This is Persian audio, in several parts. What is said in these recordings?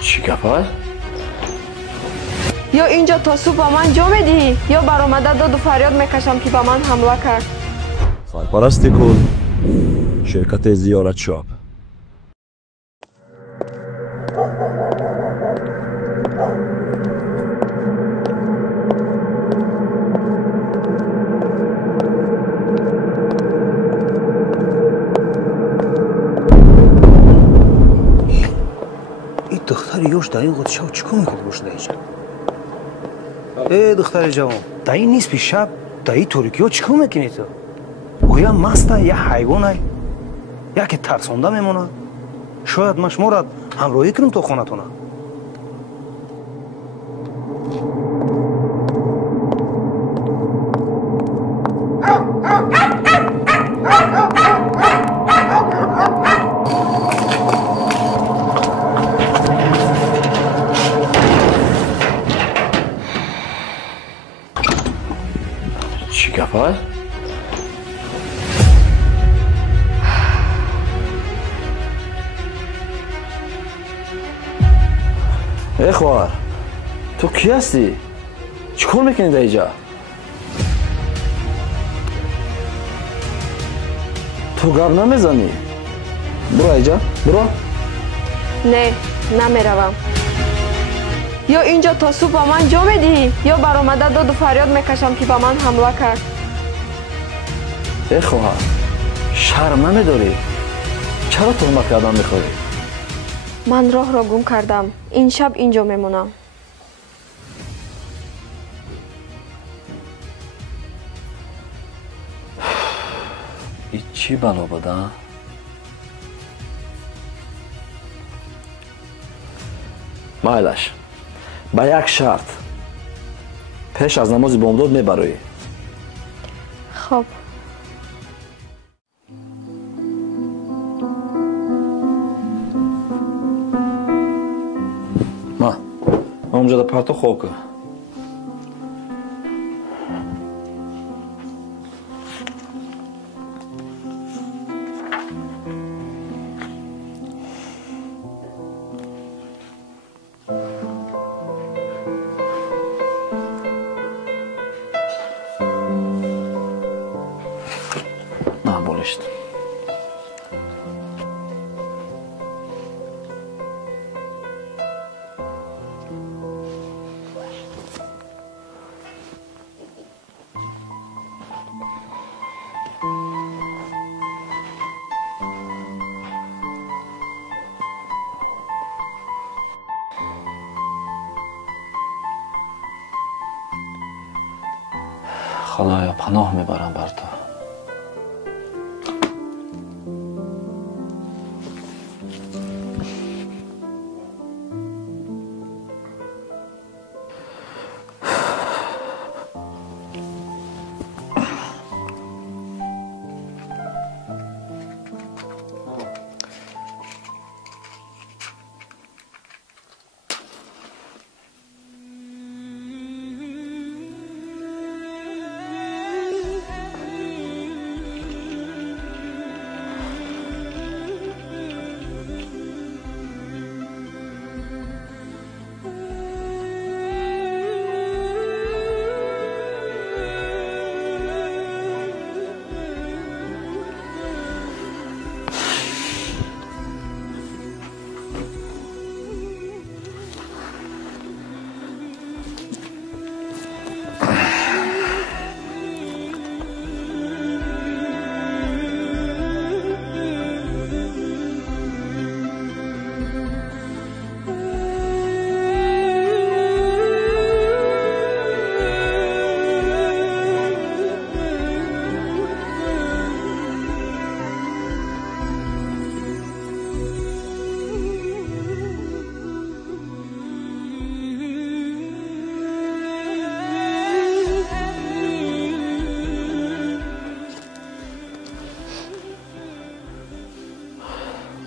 چی گپای؟ یا اینجا تا صبح با من جا میدهی یا برآمده داد و فریاد میکشم که با من حمله کرد. سرپرستی کل شرکت زیارت شاب. این دختر یوش در این قد شب چیکار میکنه باشه در اینجا؟ ای دختر جوان در این نیست پیش شب در این تاریکی ها چیکار میکنی تو؟ گویا مسته یا حیوانه یا که ترسانده میمونه. شاید ما شما را همراهی کنیم تا خانتونه. چی گپای؟ ای خواهر تو کی هستی؟ چیکار میکنی در اینجا؟ تو گپ نمیزنی؟ برو اینجا برو. نه نمیروم. یا اینجا تا صبح با من جا میدهی یا برآمده داد و فریاد میکشم که با من حمله کرد. ای خواهر شرم نمیداری؟ چرا تهمت کردن میخوری؟ من راه را گم کردم. این شب اینجا میمونم. این چی بلا بوده؟ مایلش با یک شرط پیش از نماز بامداد میبروی. خب ما اونجا در پرتو خوب کن. نه بولشت. خدایا پناه میبرم بر تو.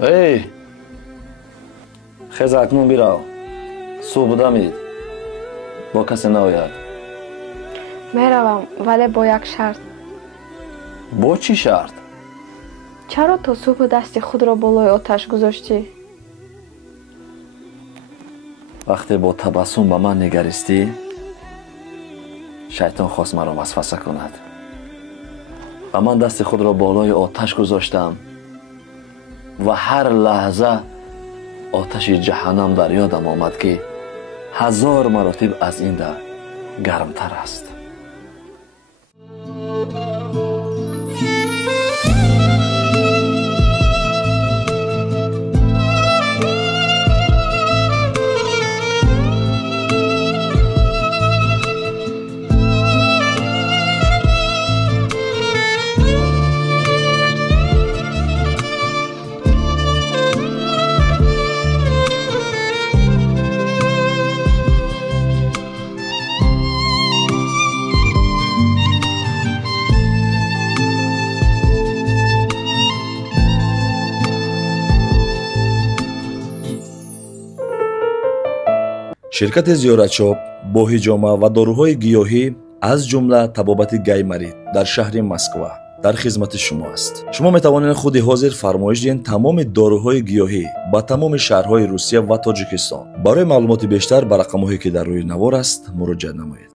ای خیز اکنون بیراو. صبح بودمید با کسی ناید. میروم ولی با یک شرط. با چی شرط؟ چرا تا صبح دست خود را بالای آتش گذاشتی؟ وقتی با تبسم به من نگریستی شیطان خواست مرا وسوسه کند و من دست خود را بالای آتش گذاشتم و هر لحظه آتش جهنم در یادم آمد که 1000 مراتب از این در گرمتر است. ширкати зиёратшоб бо ҳиҷома ва доруҳои гиёҳӣ аз ҷумла табобати гаймарид дар шаҳри Москва дар хизмати шумо аст. шумо метавонед худи ҳозир фармоиш диҳед тамоми доруҳои гиёҳӣ ба тамоми шаҳрҳои Русия ва Тоҷикистон. барои маълумоти бештар ба рақамҳое ки дар рӯи навор аст муроҷиат намоед.